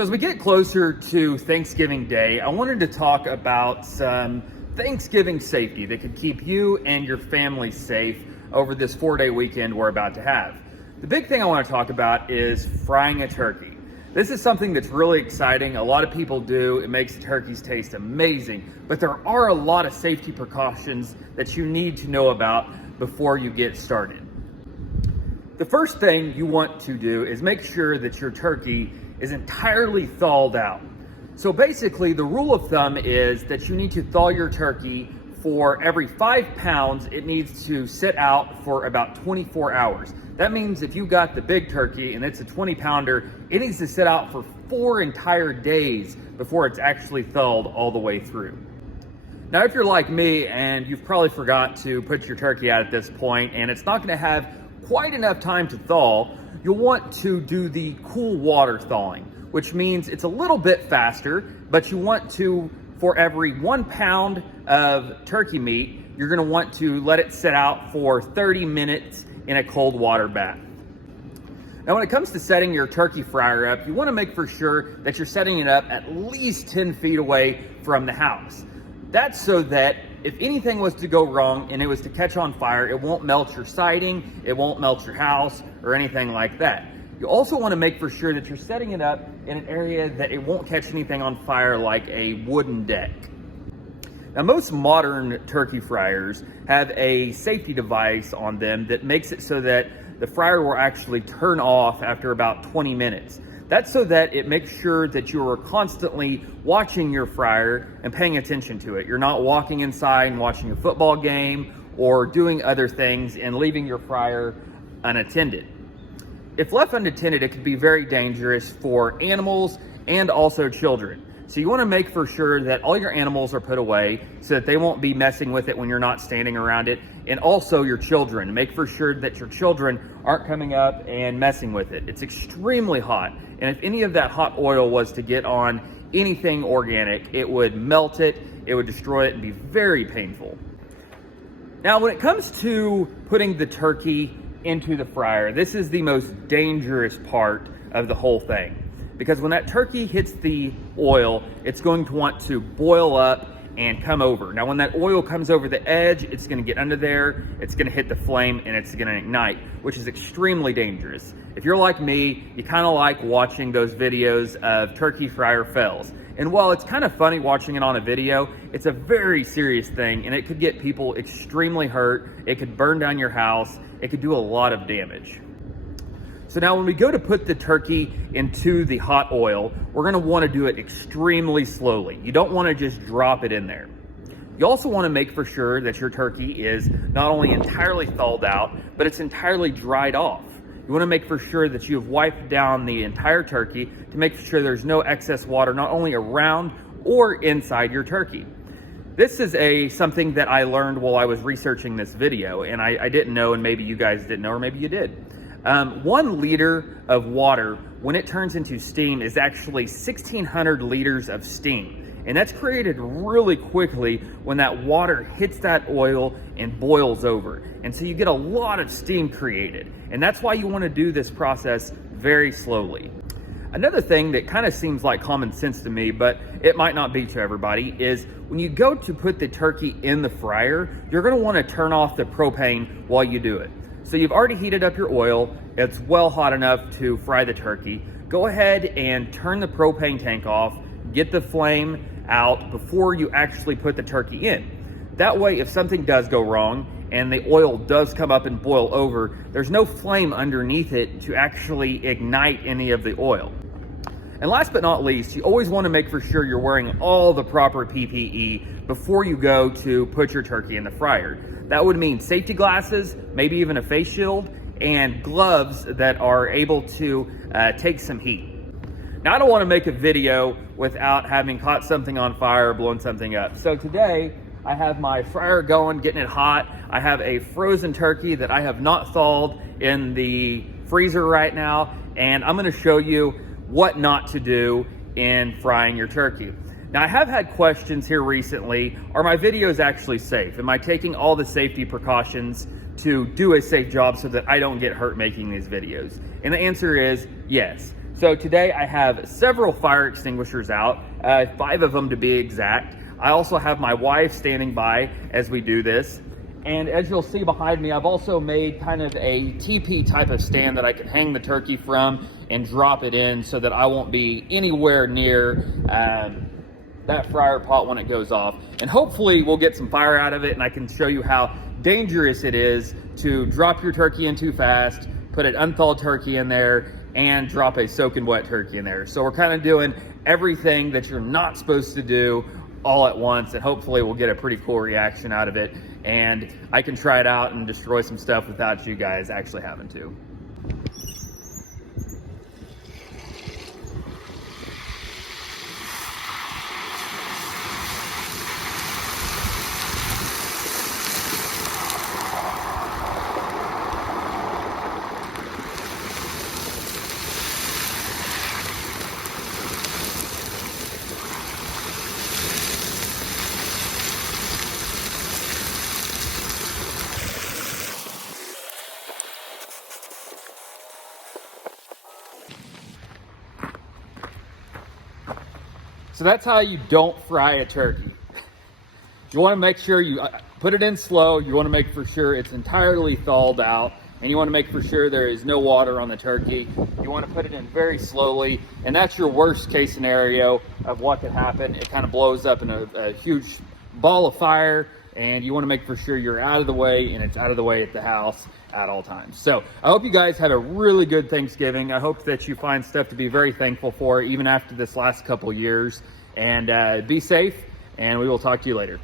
So as we get closer to Thanksgiving Day, I wanted to talk about some Thanksgiving safety that could keep you and your family safe over this 4-day weekend we're about to have. The big thing I want to talk about is frying a turkey. This is something that's really exciting. A lot of people do. It makes the turkeys taste amazing, but there are a lot of safety precautions that you need to know about before you get started. The first thing you want to do is make sure that your turkey is entirely thawed out. So basically, the rule of thumb is that you need to thaw your turkey for every 5 pounds. It needs to sit out for about 24 hours. That means if you got the big turkey and it's a 20-pounder, it needs to sit out for 4 entire days before it's actually thawed all the way through. Now, if you're like me and you've probably forgot to put your turkey out at this point and it's not going to have quite enough time to thaw, you'll want to do the cool water thawing, which means it's a little bit faster, but you want to, for every 1 pound of turkey meat, you're going to want to let it sit out for 30 minutes in a cold water bath. Now, when it comes to setting your turkey fryer up, you want to make for sure that you're setting it up at least 10 feet away from the house. That's so that if anything was to go wrong and it was to catch on fire, it won't melt your siding, it won't melt your house, or anything like that. You also want to make for sure that you're setting it up in an area that it won't catch anything on fire, like a wooden deck. Now, most modern turkey fryers have a safety device on them that makes it so that the fryer will actually turn off after about 20 minutes. That's so that it makes sure that you are constantly watching your fryer and paying attention to it. You're not walking inside and watching a football game or doing other things and leaving your fryer unattended. If left unattended, it can be very dangerous for animals and also children. So you want to make for sure that all your animals are put away so that they won't be messing with it when you're not standing around it. And also your children. Make for sure that your children aren't coming up and messing with it. It's extremely hot. And if any of that hot oil was to get on anything organic, it would melt it, it would destroy it, and be very painful. Now, when it comes to putting the turkey into the fryer, this is the most dangerous part of the whole thing. Because when that turkey hits the oil, it's going to want to boil up and come over. Now, when that oil comes over the edge, it's going to get under there, it's going to hit the flame, and it's going to ignite, which is extremely dangerous. If you're like me, you kind of like watching those videos of turkey fryer fails. And while it's kind of funny watching it on a video, it's a very serious thing, and it could get people extremely hurt. It could burn down your house. It could do a lot of damage. So now when we go to put the turkey into the hot oil, we're going to want to do it extremely slowly. You don't want to just drop it in there. You also want to make for sure that your turkey is not only entirely thawed out, but it's entirely dried off. You want to make for sure that you have wiped down the entire turkey to make sure there's no excess water, not only around or inside your turkey. This is something that I learned while I was researching this video, and I didn't know, and maybe you guys didn't know, or maybe you did. 1 liter of water, when it turns into steam, is actually 1,600 liters of steam. And that's created really quickly when that water hits that oil and boils over. And so you get a lot of steam created. And that's why you want to do this process very slowly. Another thing that kind of seems like common sense to me, but it might not be to everybody, is when you go to put the turkey in the fryer, you're going to want to turn off the propane while you do it. So you've already heated up your oil. It's well hot enough to fry the turkey. Go ahead and turn the propane tank off. Get the flame out before you actually put the turkey in. That way, if something does go wrong and the oil does come up and boil over, there's no flame underneath it to actually ignite any of the oil. And last but not least, you always want to make for sure you're wearing all the proper PPE before you go to put your turkey in the fryer. That would mean safety glasses, maybe even a face shield, and gloves that are able to take some heat. Now, I don't want to make a video without having caught something on fire or blown something up. So today, I have my fryer going, getting it hot. I have a frozen turkey that I have not thawed in the freezer right now, and I'm going to show you what not to do in frying your turkey. Now, I have had questions here recently, are my videos actually safe? Am I taking all the safety precautions to do a safe job so that I don't get hurt making these videos? And the answer is yes. So today I have several fire extinguishers out, 5 of them to be exact. I also have my wife standing by as we do this. And as you'll see behind me, I've also made kind of a teepee type of stand that I can hang the turkey from and drop it in so that I won't be anywhere near that fryer pot when it goes off. And hopefully we'll get some fire out of it, and I can show you how dangerous it is to drop your turkey in too fast, put an unthawed turkey in there, and drop a soaking wet turkey in there. So we're kind of doing everything that you're not supposed to do all at once, and hopefully we'll get a pretty cool reaction out of it, and I can try it out and destroy some stuff without you guys actually having to. So that's how you don't fry a turkey. You want to make sure you put it in slow. You want to make for sure it's entirely thawed out, and you want to make for sure there is no water on the turkey. You want to put it in very slowly, and that's your worst case scenario of what could happen. It kind of blows up in a huge ball of fire, and you want to make for sure you're out of the way, and it's out of the way at the house at all times. So I hope you guys have a really good Thanksgiving. I hope that you find stuff to be very thankful for even after this last couple years, and be safe, and we will talk to you later.